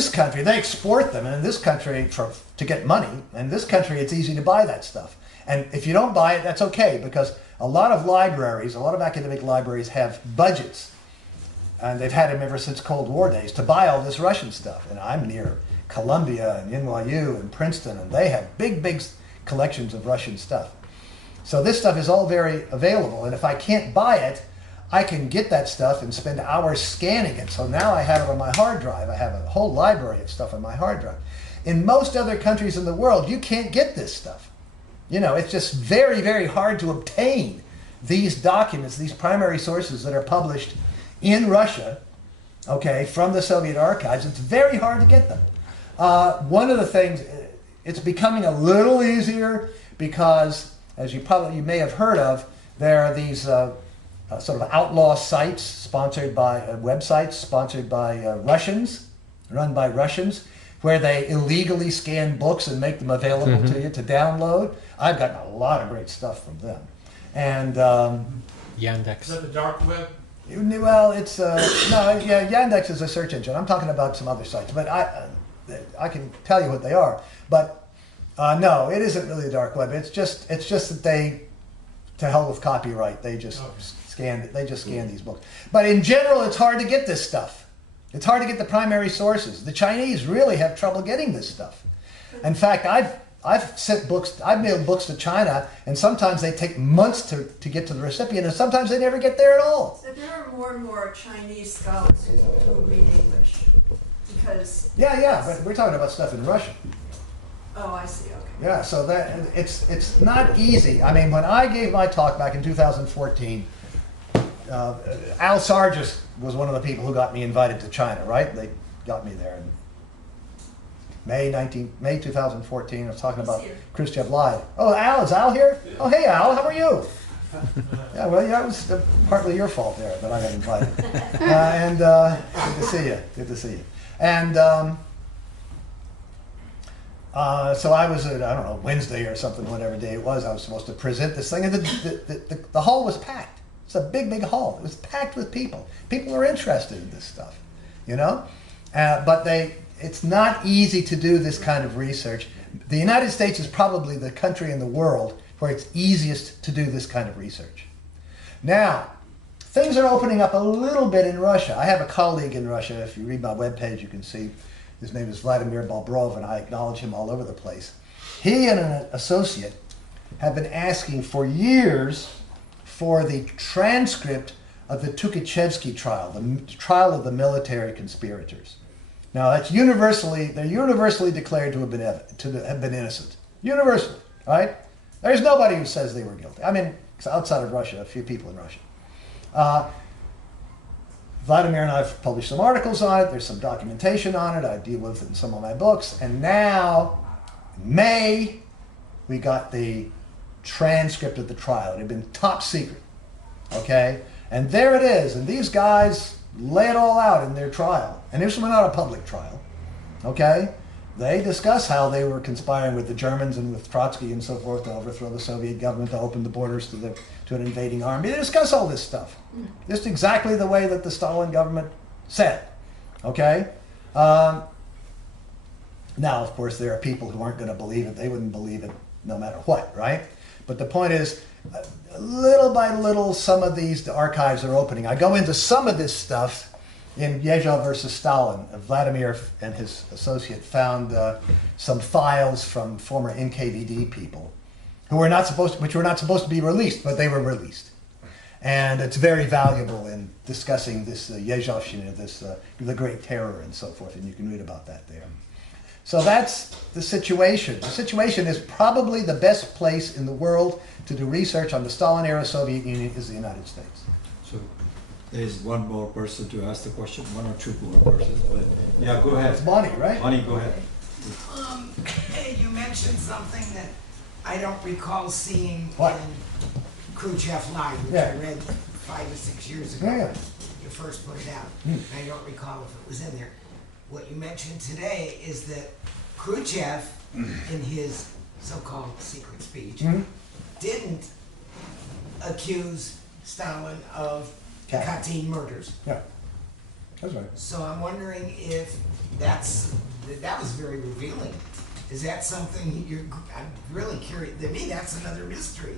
this country, they export them, and in this country, to get money, and in this country, it's easy to buy that stuff. And if you don't buy it, that's okay, because a lot of libraries, a lot of academic libraries have budgets, and they've had them ever since Cold War days, to buy all this Russian stuff. And I'm near Columbia and NYU and Princeton, and they have big, big collections of Russian stuff. So this stuff is all very available, and if I can't buy it, I can get that stuff and spend hours scanning it. So now I have it on my hard drive. I have a whole library of stuff on my hard drive. In most other countries in the world, you can't get this stuff. You know, it's just very, very hard to obtain these documents, these primary sources that are published in Russia, okay, from the Soviet archives. It's very hard to get them. One of the things, it's becoming a little easier because, as you may have heard of, there are these sort of outlaw sites sponsored by websites sponsored by Russians, run by Russians, where they illegally scan books and make them available to you to download. I've gotten a lot of great stuff from them. And Yandex. Is that the dark web? Well, it's no, yeah, Yandex is a search engine. I'm talking about some other sites, but I can tell you what they are. But no, it isn't really the dark web. It's just that they, to hell with copyright, they just scan these books. But in general, it's hard to get this stuff. It's hard to get the primary sources. The Chinese really have trouble getting this stuff. In fact, I've sent books, I've mailed books to China, and sometimes they take months to get to the recipient, and sometimes they never get there at all. So there are more and more Chinese scholars who read English, because... Yeah, but we're talking about stuff in Russian. Oh, I see, okay. Yeah, so that it's not easy. I mean, when I gave my talk back in 2014, Al Sargis was one of the people who got me invited to China, right? They got me there in May 2014. I was talking about Khrushchev Live. Oh, Al, is Al here? Oh, hey, Al, how are you? Yeah, well, yeah, it was partly your fault there that I got invited. Good to see you. Good to see you. And so I was at, I don't know, Wednesday or something, whatever day it was, I was supposed to present this thing, and the hall was packed. It's a big, big hall. It was packed with people. People are interested in this stuff, you know? But it's not easy to do this kind of research. The United States is probably the country in the world where it's easiest to do this kind of research. Now, things are opening up a little bit in Russia. I have a colleague in Russia. If you read my webpage, you can see his name is Vladimir Bobrov, and I acknowledge him all over the place. He and an associate have been asking for years for the transcript of the Tukhachevsky trial, the trial of the military conspirators. Now, they're universally declared to have been innocent. Universally, right? There's nobody who says they were guilty. I mean, outside of Russia, a few people in Russia. Vladimir and I have published some articles on it. There's some documentation on it. I deal with it in some of my books. And now, in May, we got the transcript of the trial. It had been top secret, okay? And there it is. And these guys lay it all out in their trial. And this was not a public trial, okay? They discuss how they were conspiring with the Germans and with Trotsky and so forth to overthrow the Soviet government, to open the borders to an invading army. They discuss all this stuff. Just exactly the way that the Stalin government said, okay? Now, of course, there are people who aren't going to believe it. They wouldn't believe it no matter what, right? But the point is, little by little, some of these archives are opening. I go into some of this stuff in Niebyl versus Stalin. Vladimir and his associate found some files from former NKVD people who were not supposed to be released, but they were released. And it's very valuable in discussing this Yezhovshchina, the Great Terror and so forth, and you can read about that there. So that's the situation. The situation is probably the best place in the world to do research on the Stalin-era Soviet Union is the United States. So there's one more person to ask the question, one or two more persons, but yeah, go ahead. It's Bonnie, right? Bonnie, go ahead. You mentioned something that I don't recall seeing What? in Khrushchev Live, which Yeah. I read 5 or 6 years ago. Yeah. When you first put it out. I don't recall if it was in there. What you mentioned today is that Khrushchev, in his so-called secret speech, didn't accuse Stalin of the Katyn murders. Yeah, that's right. So I'm wondering if that's that was very revealing. Is that something I'm really curious. To me, that's another mystery.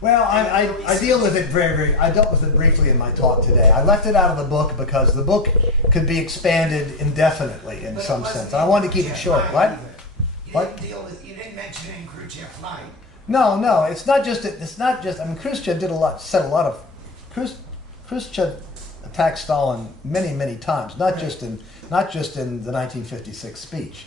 Well, I deal with it I dealt with it briefly in my talk today. I left it out of the book because the book could be expanded indefinitely in some sense. I wanted to keep it short. What? You didn't mention any Khrushchev line. No, it's not just, I mean, Khrushchev Khrushchev attacked Stalin many times, not just in the 1956 speech.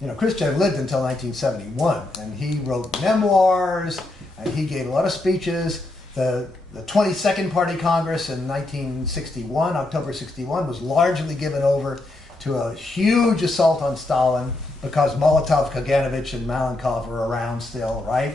You know, Khrushchev lived until 1971, and he wrote memoirs, and he gave a lot of speeches. The 22nd Party Congress in 1961, October 61, was largely given over to a huge assault on Stalin because Molotov, Kaganovich, and Malenkov were around still, right?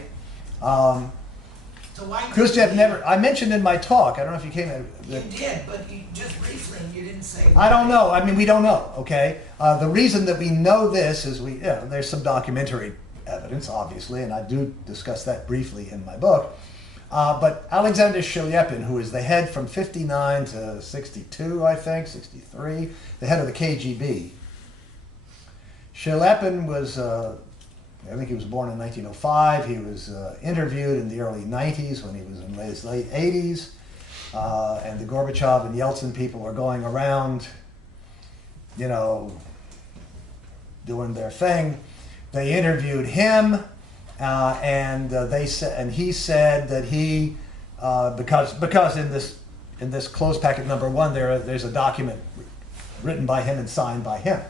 So why Khrushchev never, I mentioned in my talk, I don't know if you came in. You did, but you just briefly, you didn't say. I don't know. I mean, we don't know, okay? The reason that we know this is there's some documentary evidence, obviously, and I do discuss that briefly in my book. But Alexander Shelepin, who is the head from 59 to 62, I think, 63, the head of the KGB. Shelepin was, I think he was born in 1905. He was interviewed in the early 90s when he was in his late 80s. And the Gorbachev and Yeltsin people were going around, you know, doing their thing. They interviewed him, and he said that he, because in this closed packet number 1 there's a document written by him and signed by him,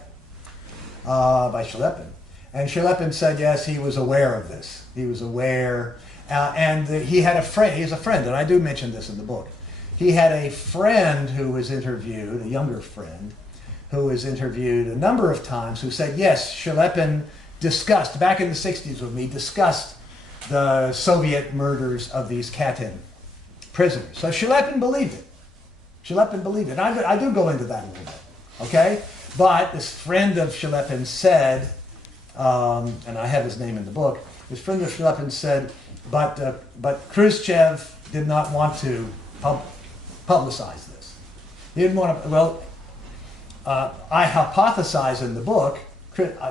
by Shelepin. And Shelepin said yes, he was aware of this. He was aware, and he had a friend. He's a friend, and I do mention this in the book. He had a friend who was interviewed, a younger friend, who was interviewed a number of times, who said, yes, Shelepin discussed, back in the 60s with me, discussed the Soviet murders of these Katyn prisoners. So Shelepin believed it. Shelepin believed it. And I do go into that a little bit, okay? But this friend of Shelepin said, and I have his name in the book, this friend of Shelepin said, but Khrushchev did not want to publicize this. He didn't want to, I hypothesize in the book,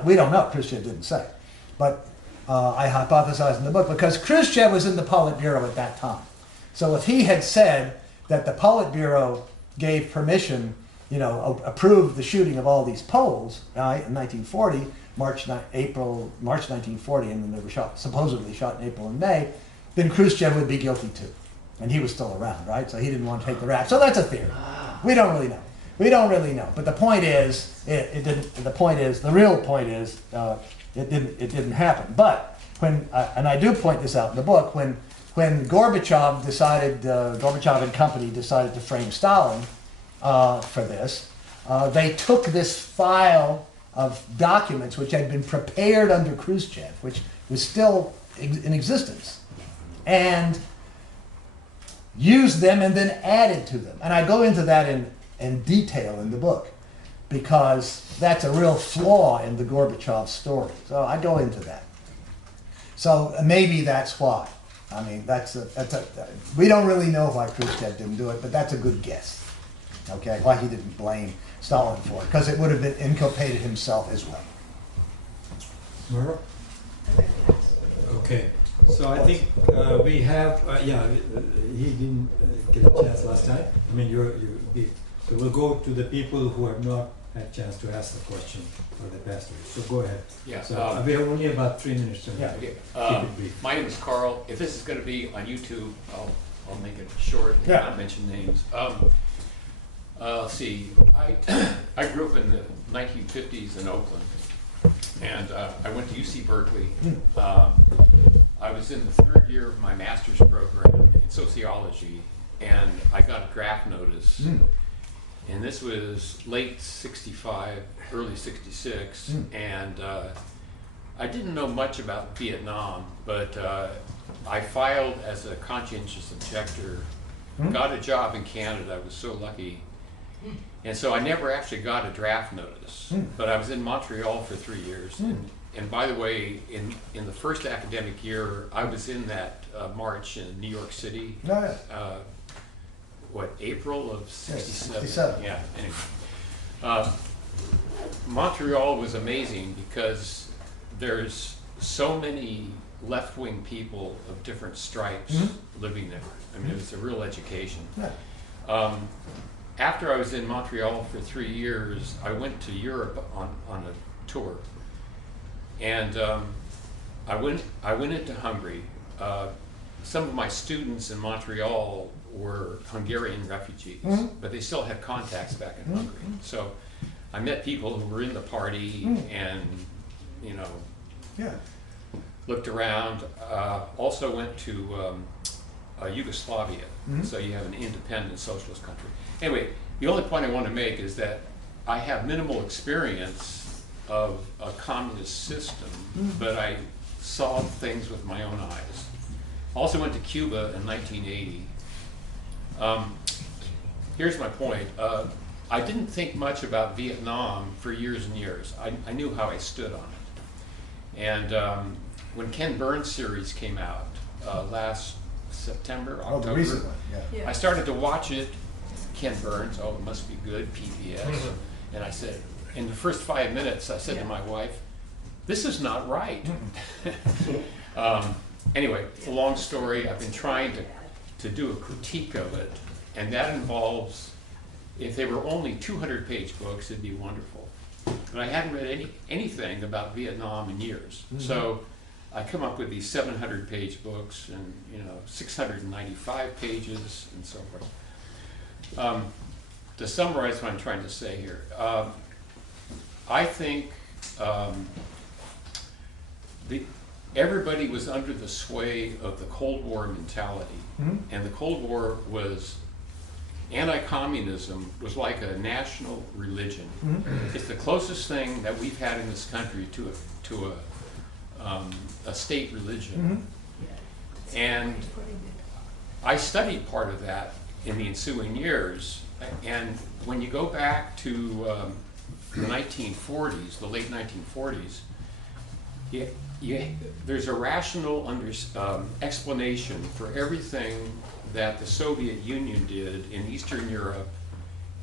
we don't know, Khrushchev didn't say, but I hypothesize in the book because Khrushchev was in the Politburo at that time. So if he had said that the Politburo gave permission, you know, approved the shooting of all these Poles, right, in 1940, March 1940, and then they were supposedly shot in April and May, then Khrushchev would be guilty too. And he was still around, right? So he didn't want to take the rap. So that's a theory. We don't really know. We don't really know. But the point is, it didn't. The point is, the real point is, it didn't happen. But when, and I do point this out in the book, when Gorbachev decided, Gorbachev and company decided to frame Stalin for this, they took this file of documents which had been prepared under Khrushchev, which was still in existence, and used them and then added to them. And I go into that in detail in the book because that's a real flaw in the Gorbachev story. So I go into that. So maybe that's why. I mean, we don't really know why Khrushchev didn't do it, but that's a good guess. Okay, why he didn't blame Stalin for it, because it would have been inculpated himself as well. Murrah? Okay, so I think we have, he didn't get a chance last time. I mean, so we'll go to the people who have not had a chance to ask the question for the pastor. So go ahead. Yeah. So we have only about 3 minutes to Yeah. keep it brief. My name is Carl. If this is going to be on YouTube, I'll make it short and Yeah. not mention names. Let's see. I grew up in the 1950s in Oakland, and I went to UC Berkeley. I was in the 3rd year of my master's program in sociology, and I got a draft notice. And this was late 65, early 66, and I didn't know much about Vietnam, but I filed as a conscientious objector, got a job in Canada. I was so lucky. And so I never actually got a draft notice, but I was in Montreal for 3 years. And by the way, in the first academic year, I was in that march in New York City. April of 67? 67. Yeah, anyway. Montreal was amazing because there's so many left-wing people of different stripes living there. I mean, it was a real education. Yeah. After I was in Montreal for 3 years, I went to Europe on a tour, and I went into Hungary. Some of my students in Montreal were Hungarian refugees, but they still had contacts back in Hungary. So I met people who were in the party, and you know, Yeah. looked around. Also went to Yugoslavia, so you have an independent socialist country. Anyway, the only point I want to make is that I have minimal experience of a communist system, but I saw things with my own eyes. Also went to Cuba in 1980. Here's my point. I didn't think much about Vietnam for years and years. I knew how I stood on it. And when Ken Burns' series came out last September, October, the recent one, yeah. I started to watch it. Ken Burns, oh, it must be good, PBS. And I said, in the first 5 minutes, I said to my wife, this is not right. Anyway, it's a long story. I've been trying to do a critique of it, and that involves, if they were only 200-page books, it'd be wonderful. But I hadn't read anything about Vietnam in years. So I come up with these 700-page books and 695 pages and so forth. To summarize what I'm trying to say here, I think everybody was under the sway of the Cold War mentality, and the Cold War was anti-communism was like a national religion. It's the closest thing that we've had in this country to a state religion, and I studied part of that in the ensuing years. And when you go back to the 1940s, the late 1940s, there's a rational explanation for everything that the Soviet Union did in Eastern Europe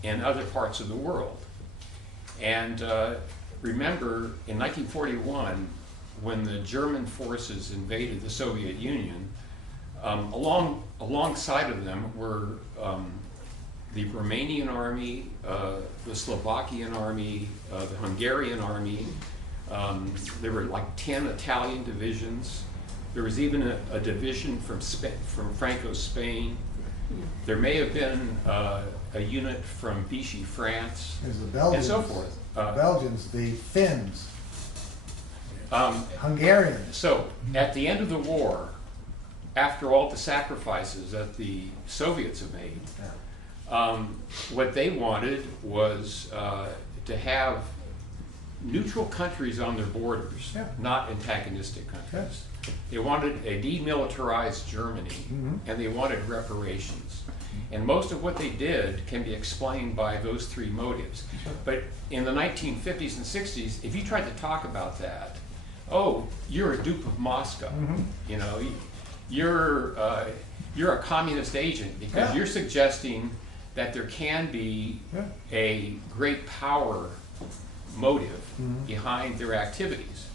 and other parts of the world. And remember, in 1941, when the German forces invaded the Soviet Union, alongside of them were the Romanian army, the Slovakian army, the Hungarian army. There were like 10 Italian divisions. There was even a division from Franco's Spain. There may have been a unit from Vichy France, There's the Belgians, and so forth. Belgians, the Finns, Hungarians. So at the end of the war, after all the sacrifices that the Soviets have made, what they wanted was to have neutral countries on their borders, not antagonistic countries. They wanted a demilitarized Germany, and they wanted reparations. And most of what they did can be explained by those three motives. But in the 1950s and 60s, if you tried to talk about that, oh, you're a dupe of Moscow. You're a communist agent because you're suggesting that there can be a great power motive behind their activities.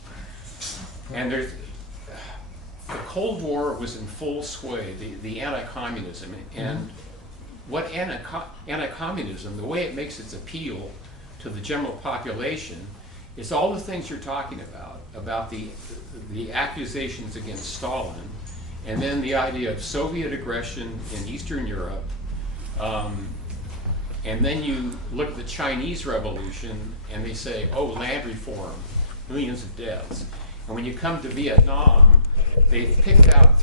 And the Cold War was in full sway, the anti-communism. And what anti-communism, the way it makes its appeal to the general population, is all the things you're talking about the accusations against Stalin, and then the idea of Soviet aggression in Eastern Europe. And then you look at the Chinese Revolution and they say, oh, land reform, millions of deaths. And when you come to Vietnam, they've picked out